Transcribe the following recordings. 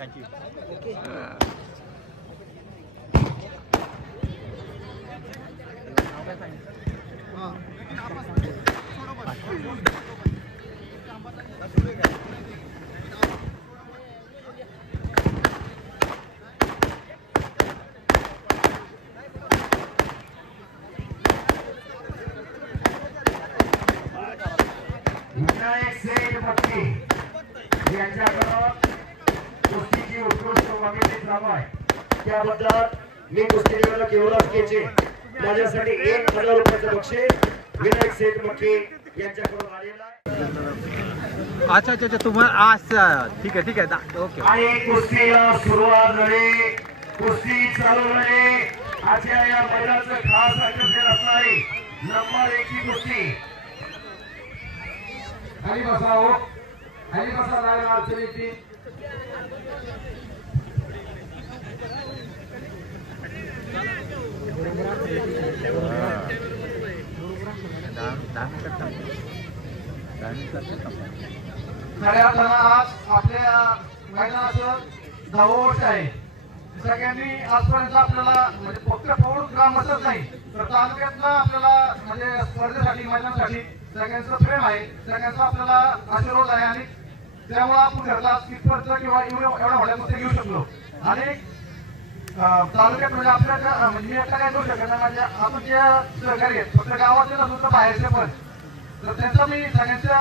Thank you. Vinayak सेठ भक्ती यांच्याकडून कुस्तीची उत्कृष्ट वागणूक चालू आहे. त्याबद्दल मी कुस्तीगीराला केवळाचे माझ्यासाठी 1000 रुपयाचं बक्षीस विनायक सेठ भक्ती यांच्याकडून आलेलं आहे. अच्छा अच्छा अच्छा तुम्हाला अच्छा ठीक आहे ओके. आणि कुस्तीला सुरुवात झाली. कुस्ती चालू झाली. आजच्या या मैदानाचं खास आकर्षण असणारी नंबर 1 ची कुस्ती. खाली बसा हो, खाली बसा. जायला अडचण येते. खऱ्या अर्थानं आज आपल्या मैदानाचं 10 वर्ष आहे. सगळ्यांनी आजपर्यंत आपल्याला म्हणजे फक्त पौड ग्रामच नाही तर तालुक्यातलं आपल्याला म्हणजे स्पर्धेसाठी मैदानासाठी सगळ्यांचं प्रेम आहे. सगळ्यांचा आपल्याला आशीर्वाद आहे आणि त्यामुळे आपण घरला तिथपर्यंत किंवा एवढ्या मोठ्या कुस्त्या घेऊ शकलो. आणि तालुक्यात म्हणजे आपल्या म्हणजे मी एकटा काय करू शकत नाही. माझ्या आपण जे सहकारी आहेत फक्त गावातले नसून तर बाहेरचे पण तर त्यांचा मी सगळ्यांच्या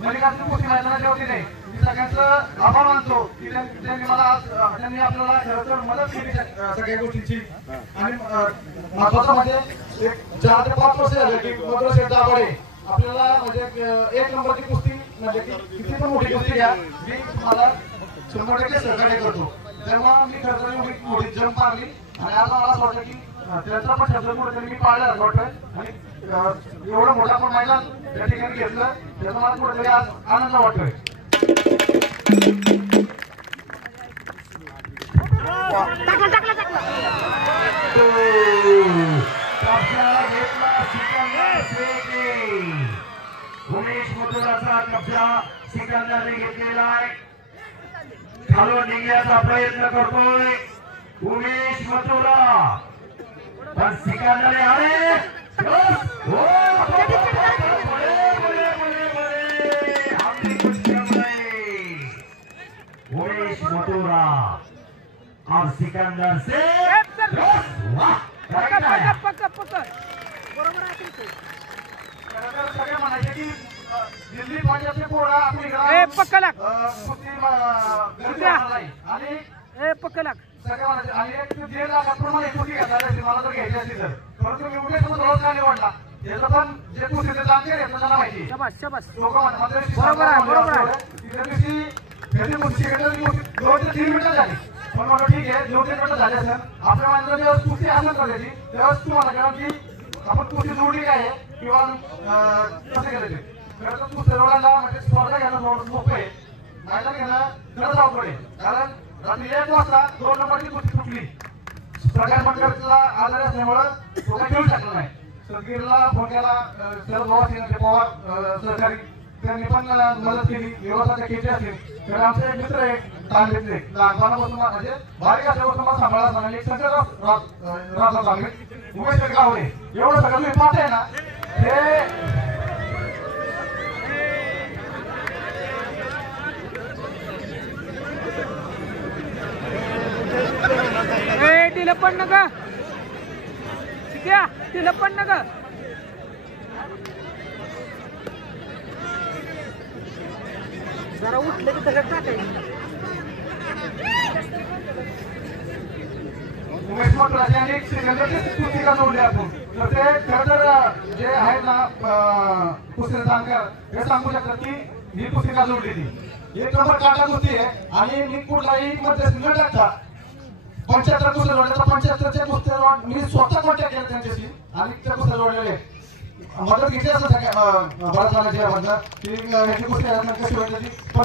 मल्लिकार्जुन कुस्ती मैदानाच्या वतीने मी सगळ्यांचं आभार मानतो की त्यांनी मला त्यांनी आपल्याला खरं तर मदत केली सगळ्या गोष्टींची. आणि महत्वाचं म्हणजे एक 4 ते 5 वर्ष झाले की मधुर शेठ दाभाडे आपल्याला म्हणजे 1 नंबरची कुस्ती म्हणजे किती पण मोठी कुस्ती घ्या मी तुम्हाला 100% सहकार्य करतो. तेव्हा मी खरं तर मोठी जंप मारली आणि आज मला असं वाटतं की त्यांचा पण शब्द कुठेतरी मी पाळला असं वाटतं. आणि एवढं मोठं आपण मैदान त्या ठिकाणी घेतलं त्याचा मला कुठेतरी आज आनंद वाटतोय. उमेश मथुराचा कब्जा सिकंदरने घेतलेला आहे. खालून निघण्याचा प्रयत्न करतोय उमेश मथुरा पण सिकंदर आले. उमेश मथुरा और सिकंदर से सगळे म्हणायचे की दिल्ली पंजाबचे पोरा आपली आणि सगळे म्हणायचे आणि एक जे लाखाप्रमाणे कुस्ती घालायची मला जर घ्यायची असली तर परंतु मी उमेश मथुरा का निवडला त्याचं पण जे कुस्तीचे जाणते आहेत त्यांना माहिती लोक म्हणतात 3 मिनिटं झाली पण म्हटलं ठीक आहे 2-3 मिनिटं झाले असेल आपल्या माणसाला जेव्हा कुस्ती असेल करायची तेव्हाच तुम्हाला कारण की आपण कुस्ती जोडली काय आहे किंवा कसं करायचे खरं तर कुस्तीला म्हणजे स्पर्धा घेणं सोपं आहे. मैदान घेणं खरंच अवघड आहे. कारण रात्री 1 वाजता 2 नंबरची कुस्ती सुटली. प्रकाश मंडळाला आजारी असल्यामुळं तो काही खेळू शकला नाही. सदगीरला फोन केला शरद पवार सहकारी त्यांनी पण मदत केली. व्यवस्थाच्या केली असतील तर आमचे एक मित्र आहे सांगलीतले लहानपणापासून म्हणजे बारीक असल्यापासून मला सांभाळा सांगली एक संकट राहता सांगली उमेश गावडे एवढं सगळं तुम्ही पाहताय ना हे तिला पण नका तिला पण नका जरा उठले की सगळं टाकायचं. उमेश मथुराची आणि एक श्रीगंधाची पुस्तिका जोडली आपण तर ते खरं तर जे आहेत ना पुस्तिका जाणकार हे सांगू शकतात की ही पुस्तिका जोडली ती 1 नंबर काटा कुस्ती आहे आणि मी कुठलाही मध्यस्थी न टाकता 75 कुस्त्या जोडल्या. 75च्या कुस्त्या मी स्वतः कॉन्टॅक्ट केला त्यांच्याशी आणि त्या कुस्त्या जोडलेले मदत घेतली असं बऱ्याच जणांच्या की ह्याची कुस्त्या कशी वाटली पण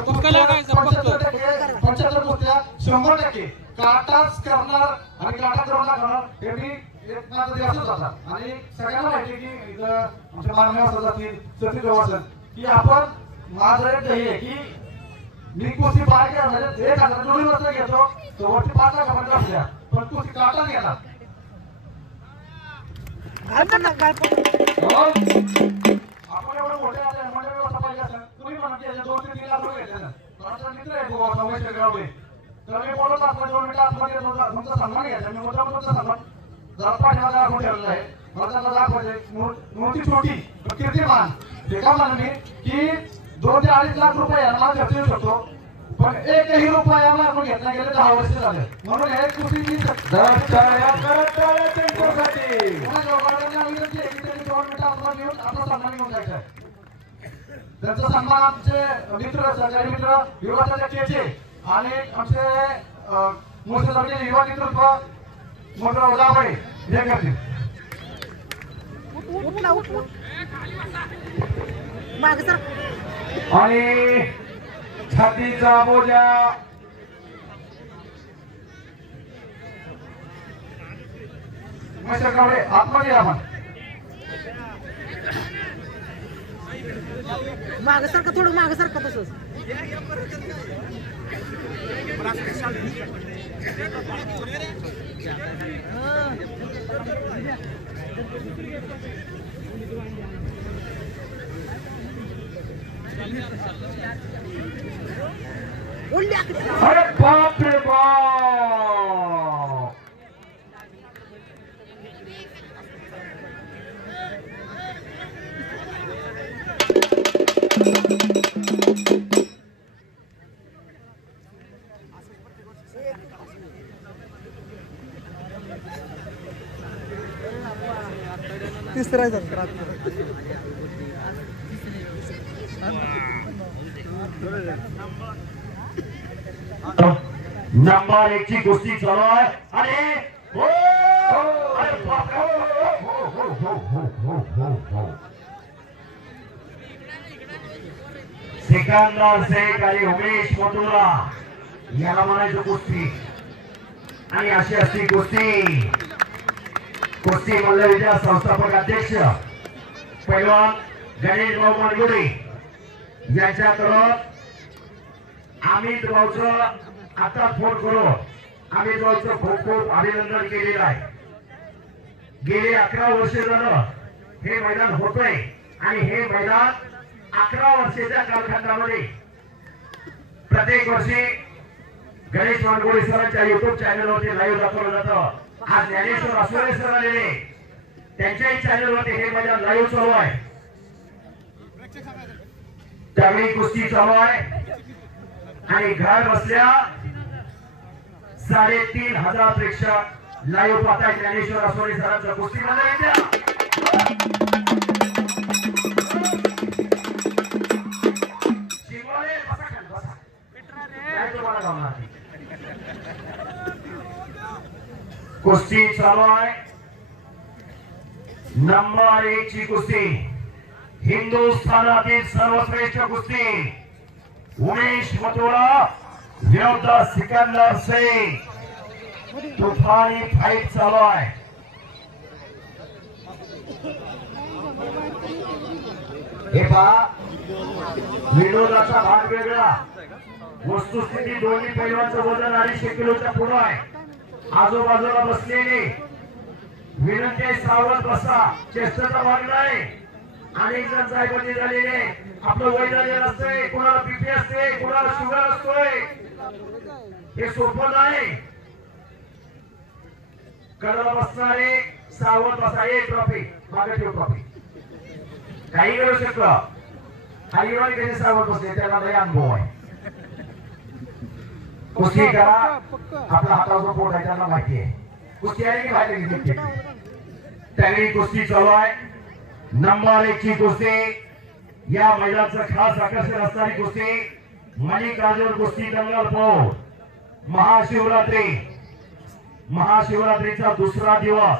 75 कुस्त्या 100% काटाच करणार आणि काटा करून करणार हे मी एक माझा दिवसच होता. आणि सगळ्यांना माहिती की इथं आमच्या माननीय असतात की सतीश असतात की आपण माझं एक ध्येय आहे की मी कुस्ती बाहेर केला म्हणजे 1,000 जोडी वस्त्र घेतो तर वरती 5 लाखापर्यंत असल्या पण कुस्ती काटाच गेला आपण एवढं मोठे मंडळ व्यवस्था पाहिजे असं तुम्ही म्हणा की 2 ते 3 लाख रुपये घेतले माझा मित्र आहे गोवा रमेश गावडे तर मी बोलत असतो 2 मिनिटं आतमध्ये तुमचा सन्मान घ्यायचा मी मुद्दाम तुमचा सन्मान जरा पाठीला दाखवून ठेवलेला आहे मला त्यांना दाखवायचे मूर्ती छोटी पण कीर्तिमान ते का म्हणा मी की 2 ते 2.5 लाख रुपये मला खर्च येऊ शकतो पण 1ही रुपया आपण घेतला गेले 10 वर्ष झाले म्हणून हे कुस्ती मी आपला सन्मान घेऊन जायचा त्यांचा सन्मान आमचे मित्र सहकारी मित्र युवा चेचे आणि आमचे मोठे युवा नेतृत्व मोठं दाबळे हे करतील आणि छातीचा बोजा महेश्वर गावडे आतमध्ये या आपण मागसारखं थोडं मागसारखं तसंच अरे बाप रे बाप तिसरा नंबर 1 ची कुस्ती चालू आहे आणि अरे बाप सिकंदर शेख आणि उमेश मथुरा याला म्हणायचं कुस्ती आणि अशी असती कुस्ती कुस्ती मल्लविद्या संस्थापक अध्यक्ष पैलवान गणेश भाऊ मानगुडे यांच्याकडून अमित भाऊचं आता फोन करून अमित भाऊचं खूप खूप अभिनंदन केलेलं आहे गेले 11 वर्ष झालं हे मैदान होतंय आणि हे मैदान 11 वर्षाच्या कालखंडामध्ये प्रत्येक वर्षी गणेश मानगुडे सरांच्या युट्यूब चॅनलवरती लाईव्ह दाखवलं जातं आज ज्ञानेश्वर असोरे सर आलेले त्यांच्याही चॅनलवरती हे मैदान लाईव्ह चालू आहे त्यावेळी कुस्ती चालू आहे आणि घर बसल्या 3,500 प्रेक्षक लाईव्ह पाहताय ज्ञानेश्वर असोरे सरांचा कुस्ती मध्ये कुस्ती चालू आहे नंबर 1 ची कुस्ती हिंदुस्थानातील सर्वश्रेष्ठ कुस्ती उमेश मथुरा विरुद्ध सिकंदर शेख तुफानी फाईट चालू आहे हे पहा विनोदाचा भाग वेगळा वस्तुस्थिती दोन्ही पैलवानचं वजन 250 किलोच्या पुढे आहे आजूबाजूला बसलेले विनंती सावध बसा चेष्टाचा भाग नाही अनेक जण साहेबांनी झालेले आपलं वय झालेलं असतंय कोणाला बीपी असते कोणाला शुगर असतोय हे सोपं नाही कडाला बसणारे सावध बसा एक ट्रॉफी मागे ठेव ट्रॉफी काही करू शकतं हरिवान कधी सावध बसले त्याला लय अनुभव आहे कुस्ती करा आपला हाताचा पोट आहे त्यांना माहिती आहे कुस्ती आहे की बाहेर त्यावेळी कुस्ती चालू आहे नंबर 1 ची कुस्ती या मैदानाचं खास आकर्षण असणारी कुस्ती मणिकार्जुन कुस्ती दंगल पौर महाशिवरात्रीचा दुसरा दिवस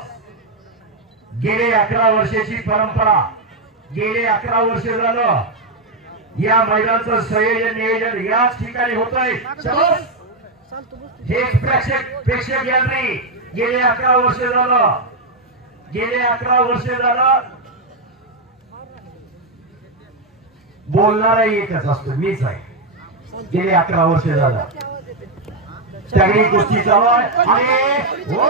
गेले 11 वर्षाची परंपरा गेले 11 वर्ष झालं या मैदानाचं संयोजन नियोजन याच ठिकाणी होतंय हे प्रेक्षक गॅलरी गेले 11 वर्ष झालं बोलणारा एकच असतो मीच आहे गेली 11 वर्ष झालं सगळी कुस्ती चालू आहे आणि हो,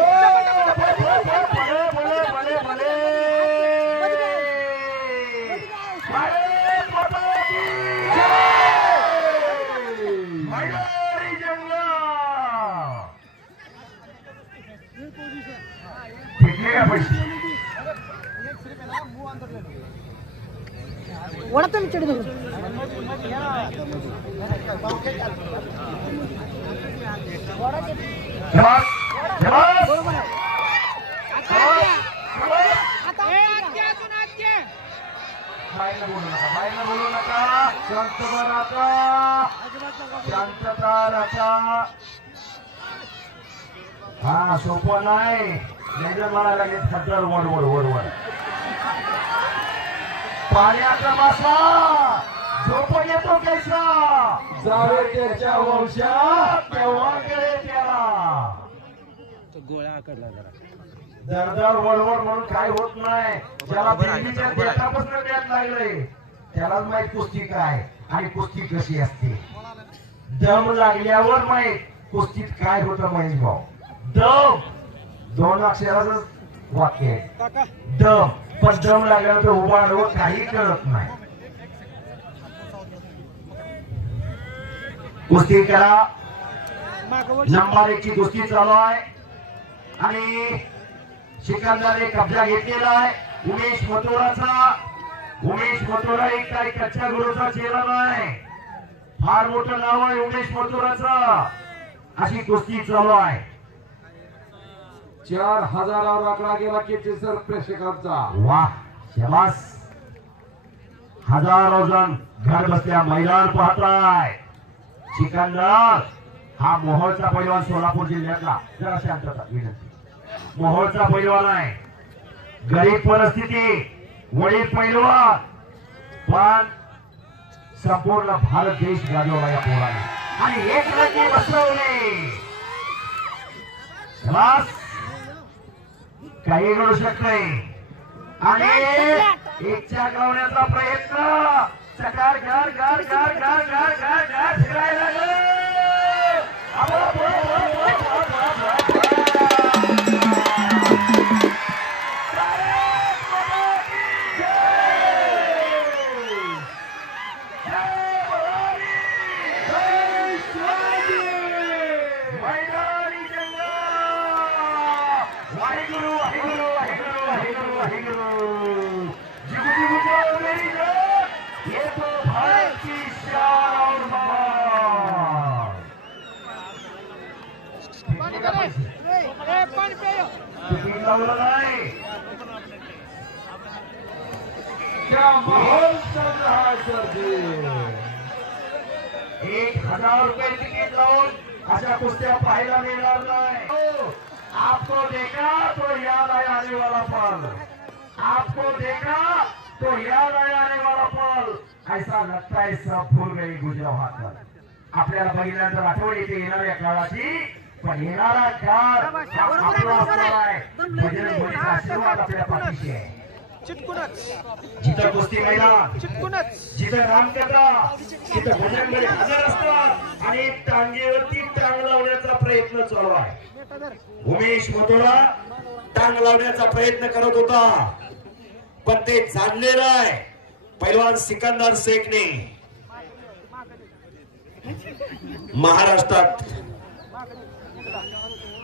वडा तुम्ही चिडू बाईला बोलू नका शांत राहा शांतता राहा हा सोपं नाही नजर मारायला लागेल खतर वडवड वडवड पाण्याचा मासा झोपून येतो कैसा जावे त्याच्या वंशात तेव्हा कळे त्याला गोळ्या आकडला जरा दरदर वडवड म्हणून काय होत नाही ज्याला दिल्लीच्या देशापासून द्यायला लागले त्यालाच माहित कुस्ती काय आणि कुस्ती कशी असते दम लागल्यावर माहित कुस्तीत काय होतं महेश भाऊ दम 2 अक्षराचं वाक्य आहे दम पण दम लागल्यानंतर उभा राहून काही कळत नाही कुस्ती करा नंबर 1 ची कुस्ती चालू आहे आणि सिकंदरने कब्जा घेतलेला आहे उमेश मथुराचा उमेश मथुरा एक काही कच्च्या गुरुचा चेहरा नाही फार मोठं नाव आहे उमेश मथुराचा अशी कुस्ती चालू आहे 4000 आकडा गेला केचेसर प्रेक्षकांचा वाह शाबास हजारो जण घर बसल्या मैदान पाहताय सिकंदर हा मोहोळचा पैलवान सोलापूर जिल्ह्यातला जरा शांतता विनंती मोहोळचा पैलवान आहे गरीब परिस्थिती वडील पैलवान पण संपूर्ण भारत देश गाजवला या पोराने आणि एक रंगी बसवले बस काही घडू शकते आणि एक चाक लावण्याचा प्रयत्न चकार गार गार गार गार गार गार गार फिरायला लागले ₹1000 तिकीट लावून अशा कुस्त्या पाहायला मिळणार नाही आपको देखा तो याद आने वाला पल आपको देखा तो याद आने वाला पल ऐसा लगता है सब भूल गई गुजरा हात आपल्याला बघितल्यानंतर आठवण येते येणाऱ्या काळाची पण येणारा काळ आपला आहे बजरंग बलीचा आशीर्वाद आपल्या पाठीशी आहे जिथं कुस्ती मैदान जिथं रामकथा तिथं बजरंग बली हजर असतात आणि टांगेवरती टांग लावण्याचा प्रयत्न चालू आहे उमेश मथुरा टांग लावण्याचा प्रयत्न करत होता पण ते जाणलेलं आहे पैलवान सिकंदर शेखने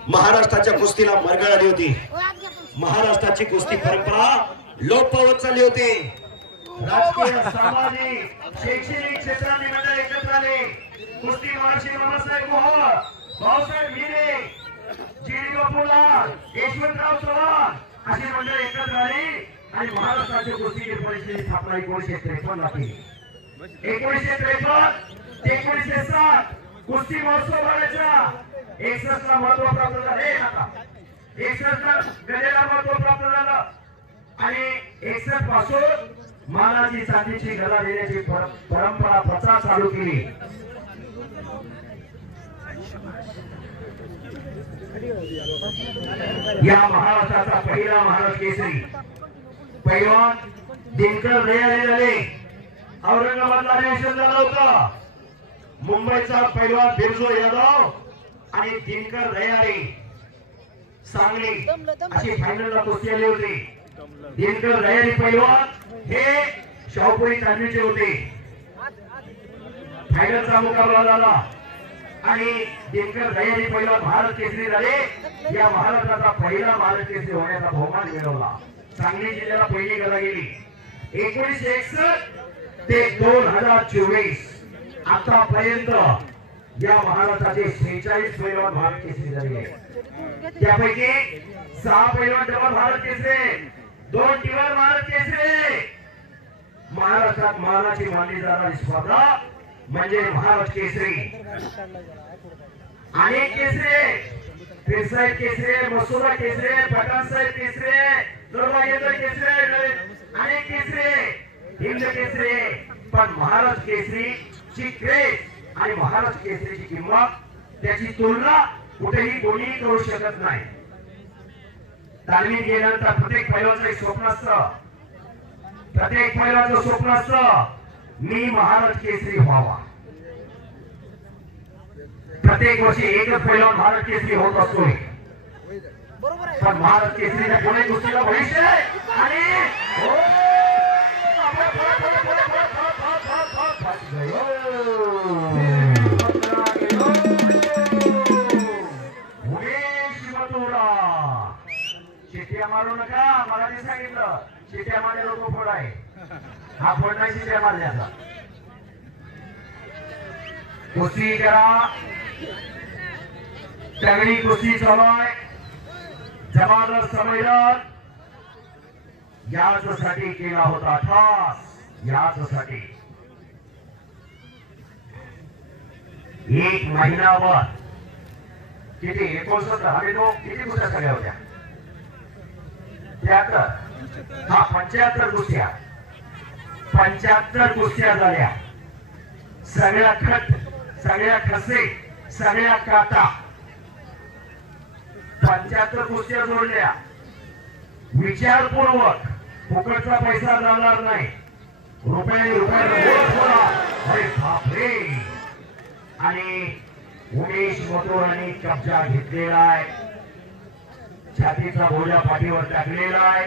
महाराष्ट्राच्या कुस्तीला मरगळ आली होती महाराष्ट्राची कुस्ती परंपरा लोप पावत चालली होती राजकीय सामाजिक शैक्षणिक क्षेत्राने मंडळ एकत्र आले कुस्ती महर्षी बाबासाहेब मोहोळ भाऊसाहेब हिरे जी बापूला यशवंतराव चव्हाण अशी मंडळ एकत्र आली आणि महाराष्ट्राच्या कुस्ती परिषदेची स्थापना 1953 ला केली 1953 ते 1960 कुस्ती महोत्सव भरायचा 61 ला महत्व प्राप्त झाले आता 61 ला गदेला महत्व प्राप्त झालं आणि 61 पासून मानाची चांदीची गदा देण्याची परंपरा प्रथा चालू केली या महाराष्ट्राचा पहिला महाराष्ट्र केसरी पैलवान दिनकर दयाले झाले औरंगाबादला अधिवेशन झालं होतं मुंबईचा पैलवान बिरजू यादव आणि दिनकर दयारी सांगली अशी फायनलला कुस्ती आली होती. दिनकर दयारी पैलवान हे शाहपुरी तालमीचे होते. फायनलचा मुकाबला झाला आणि दिनकर दयारी पैलवान भारत केसरी झाले. या महाराष्ट्राचा पहिला भारत केसरी होण्याचा बहुमान मिळवला. सांगली जिल्ह्याला पहिली गदा गेली. 1961 ते 2024 आतापर्यंत या महाराष्ट्राचे 46 पैलवान भारत केसरी झाले. त्यापैकी 6 पैलवान डबल भारत केसरी, 2 टिवर भारत केसरी. महाराष्ट्रात मानाची मानली जाणारी स्पर्धा म्हणजे महाराष्ट्र केसरी. अनेक केसरी, पिरसाहेब केसरी, मसुरा केसरी, पठाण साहेब केसरी, दुर्भाग्येंद्र केसरी, अनेक केसरी, हिंद केसरी. पण महाराष्ट्र केसरी ची क्रेज आणि महाराष्ट्र केसरीची किंमत त्याची तुलना कुठेही कोणीही करू शकत नाही. तालमीत गेल्यानंतर प्रत्येक पैलवानाचं एक स्वप्न असतं. प्रत्येक पैलवानाचं स्वप्न असतं मी महाराष्ट्र केसरी व्हावा. प्रत्येक वर्षी एकच पैलवान भारत केसरी होत असतोय. पण महाराष्ट्र केसरीच्या पुणे कुस्तीला भविष्य आहे. आणि शिट्या मारू नका. मला ते सांगितलं शिट्या मारले लोक फोड आहे. हा फोड नाही शिट्या मारण्याचा. कुस्ती करा. तगडी कुस्ती चालू आहे. जबरदस्त संमेलन याचसाठी केला होता ठास. याचसाठी 1 महिनाभर किती 69 आम्ही तो किती कुस्त्या सगळ्या होत्या 73 हा 75 कुस्त्या 75 कुस्त्या झाल्या. सगळ्या खट, सगळ्या खसे, सगळ्या काटा 75 कुस्त्या जोडल्या. विचारपूर्वक फुकटचा पैसा जाणार नाही. रुपये अरे बापरे. आणि उमेश मोटोरांनी कब्जा घेतलेला आहे. छातीचा बोजा पाठीवर टाकलेला आहे.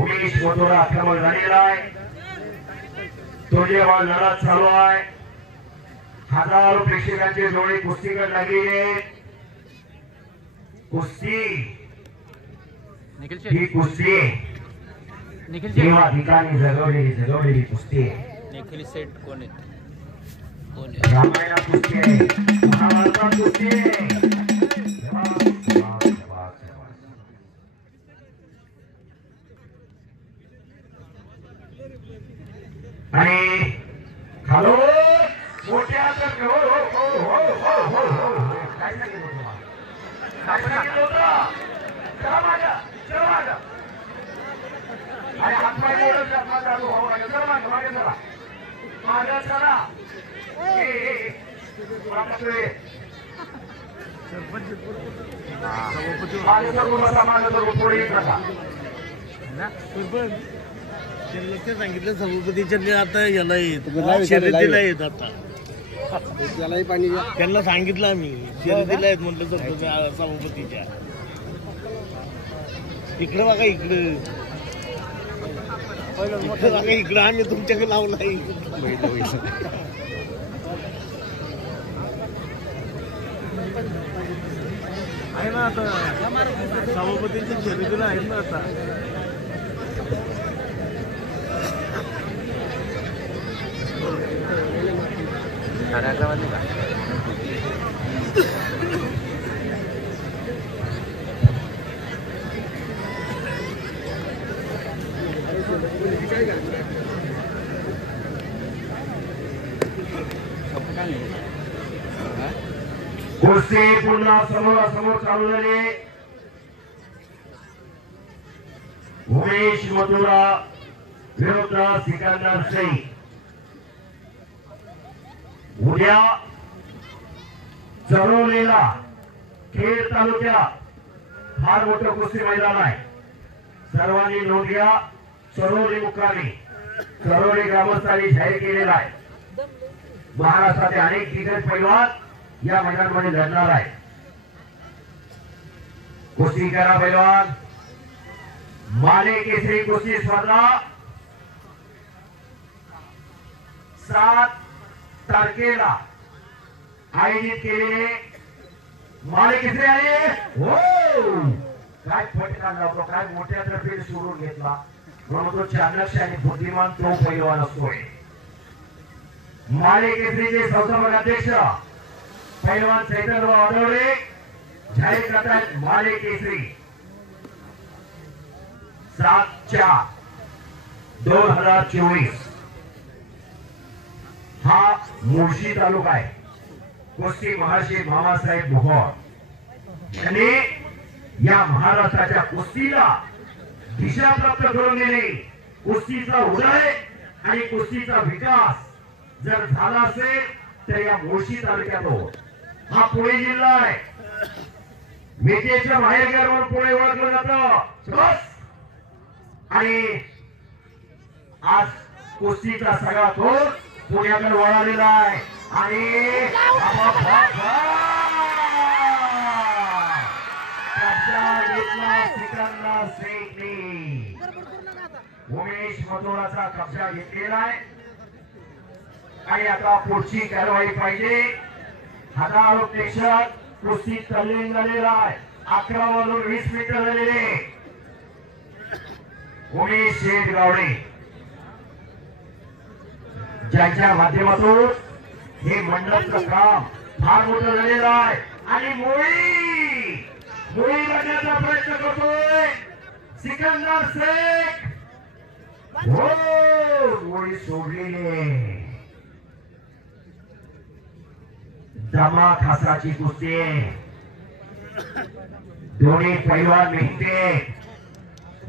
उमेश मोटोरा आक्रमण झालेला आहे. तोडेवा लढा चालू आहे. हजारो प्रेक्षकांचे डोळे कुस्तीकडे लागलेले. कुस्ती ही कुस्ती देवा ठिकाणी जगवलेली कुस्ती आहे. निखिल सेट कोण आहे? रामायणात कुस्ती आहे. महाभारतात कुस्ती आहे. आणि खालो मोठ्या काय सांगितलं तुम्हाला? काय सांगितलं होतं? चला माझ्या चला माझ्या अरे हातपाय मोडत माझा भाऊ माझ्या चला माझ्या मागे चला माझ्या चला. माझ्या सर्व बसा. माझ्या सर्व पुढे येत नका. सांगितलं सभापतीच्या आता याला येत शर्यतीला येत. आता त्यालाही पाणी द्या. त्यांना सांगितलं आम्ही शर्यतीला येत म्हटलं सभापतीच्या. इकडं बघा इकडं बघा इकडं आम्ही तुमच्याकडे लावला आहे ना. आता सभापतीच्या शर्यतीला आहेत ना. आता साडे 11 वाजले का? कुस्ती पुन्हा समोरासमोर चालू झाली. उमेश मथुरा विरुद्ध सिकंदर सिंग. उद्या चरोलीला खेड तालुक्यात फार मोठं कुस्ती मैदान आहे. सर्वांनी नोंद घ्या. चरोली मुक्कामी चरोली ग्रामस्थांनी जाहीर केलेला आहे. महाराष्ट्राचे अनेक दिग्गज पैलवान या मैदानामध्ये लढणार आहे. कुस्ती करा पैलवान. माले केसरी कुस्ती स्पर्धा 7 तारखेला आयोजित केलेले माले केसरी आहे. हो काय फटका लावतो, काय मोठ्या तर्फे सोडून घेतला म्हणून तो चाणक्य आणि बुद्धिमान तो पैलवान असतोय. माले केसरीचे संस्थापक अध्यक्ष पैलवान चैतन्य आढळले जाहीर करतात माले केसरी 7/4/2024 हा मुळशी तालुका आहे. कुस्ती महर्षी मामासाहेब भोर यांनी या महाराष्ट्राच्या कुस्तीला दिशा प्राप्त करून दिली. कुस्तीचा उदय आणि कुस्तीचा विकास जर झाला असेल तर या मुळशी तालुक्यात हा पुणे जिल्हा आहे. मेटेच्या माहेरघर म्हणून पुणे ओळखलं जातं. आणि आज कुस्तीचा सगळा तोल पुण्याकडे वळालेला आहे. आणि सिकंदर शेखने उमेश मथुराचा कब्जा घेतलेला आहे. आणि आता पुढची कारवाई पाहिजे. हजारो प्रेक्षक कुस्तीत तल्लीन झालेला आहे. 11 वाजून 20 मिनिटं झालेले. उमेश शेठ गावडे ज्यांच्या माध्यमातून हे मंडळाचं काम फार मोठं झालेलं आहे. आणि मुळी लागण्याचा प्रयत्न करतोय सिकंदर शेख. हो मुळी सोडलेली. दमा खासाची कुस्ती. दोन्ही पैलवान मेहनते,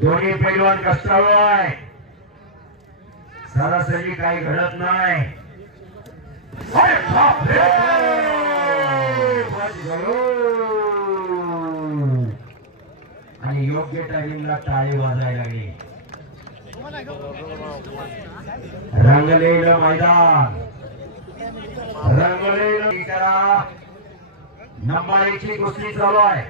दोन्ही पैलवान कष्टाळू आहे. सरासरी काही घडत नाही. आणि योग्य टायमिंगला टाळी वाजायला लागली. रंगलेलं मैदान, रंगलेलं करा. नंबारीची कुस्ती चालू आहे.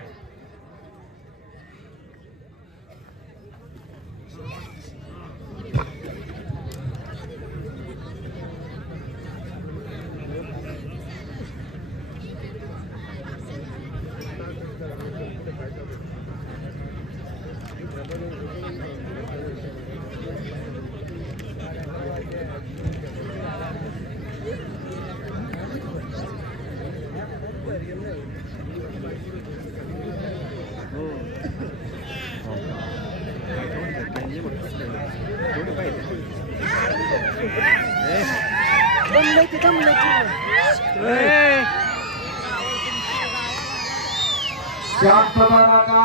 शांतता नका.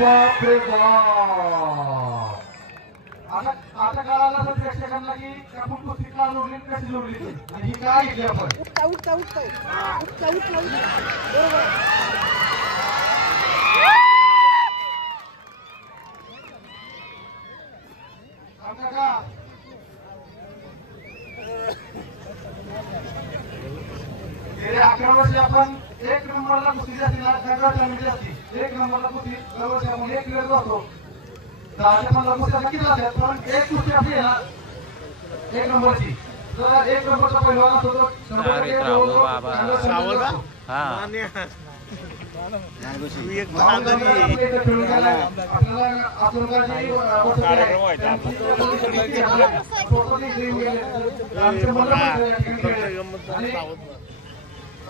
बापरे बाप. आता कळालं तर प्रेक्षकांना की आपण कुस्ती का जोडली कशी जोडली आणि ही काय घेतली आपण. गेल्या 11 वर्षी आपण 1 नंबरला कुस्ती जाती असती. 1 नंबरला कुस्ती दरवर्षी आपण 1 किलो जातो. 10-15 कुस्त्या किती जातात पण एक कुस्ती आपली आहे ना 1 नंबरची. जर 1 नंबरचा पैलवान असतो तो 100%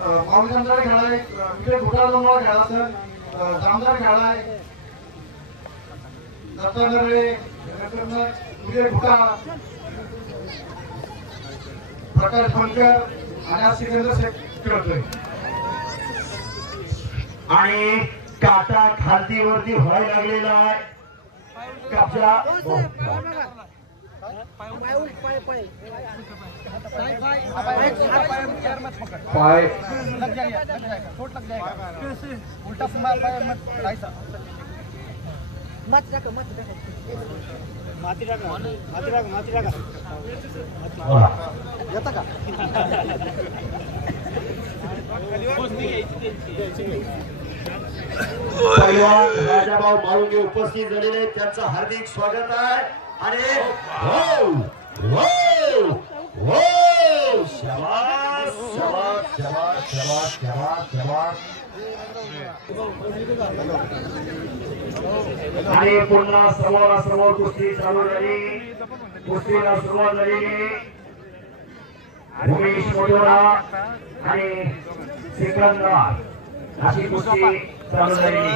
माऊलीचंद्र खेळाय, विजय घोटाळा खेळला सर, जामदार खेळाय, दत्तागरे, विजय घोटाळा, प्रकाश बनकर आणि आज सिकंदर शेख खेळतोय. आणि काटा खालतीवरती व्हायला लागलेला आहे. कब्जा पाय उल्टा माती टाका येता का पैलवान राजाभाऊ माळुंगे उपस्थित झालेले आहेत, त्यांचं हार्दिक स्वागत आहे. आणि शाबास शाबास शाबास शाबास शाबास शाबास. आणि पुन्हा समोरासमोर कुस्ती चालू झाली. कुस्तीला सुरुवात झालेली उमेश मोटोरा आणि सिकंदर अशी कुस्ती चालू झालेली.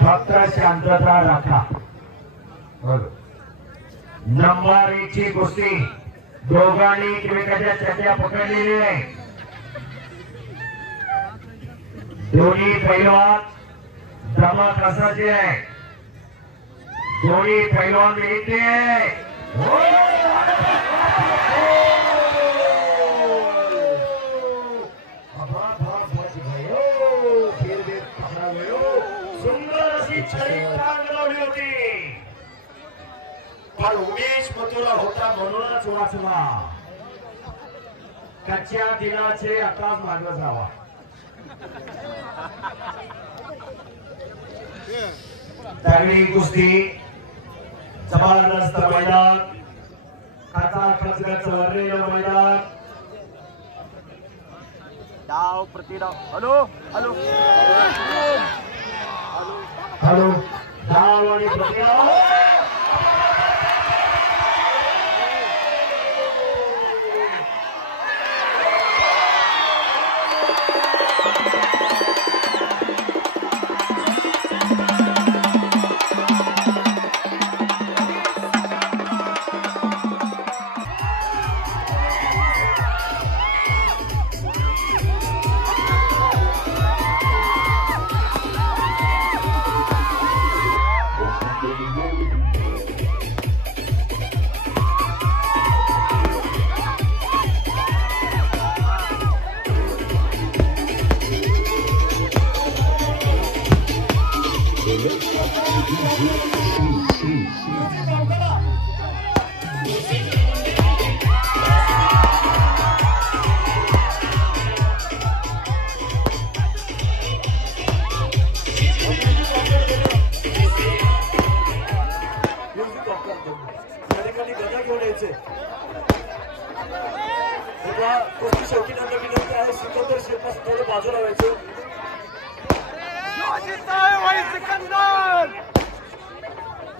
फक्त शांतता राखा. नंबर 1 ची कुस्ती दोघांनी एकमेकाच्या चट्या पकडलेली आहे. दोन्ही पैलवान धमक असायचे आहे. दोन्ही पैलवान येते सुंदर अशी छडी लावली होती, पण उमेश मथुरा होता म्हणूनच वाचला. कच्च्या दिलाचे आताच मागं जावा. त्यावेळी कुस्ती जबरदस्त मैदान, खचाखच भरलेलं मैदान. डाव प्रतिडाव हॅलो हॅलो हॅलो डाव आणि प्रतिडाव.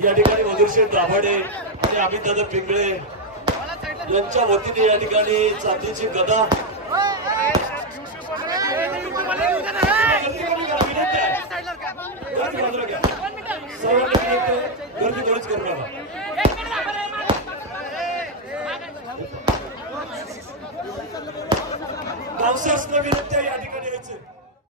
या ठिकाणी मधुरशेठ दाभाडे आणि अमितदादा पिंगळे यांच्या वतीने या ठिकाणी चांदीची गदा गर्दी कोणीच करू नका. पावसाच नवीन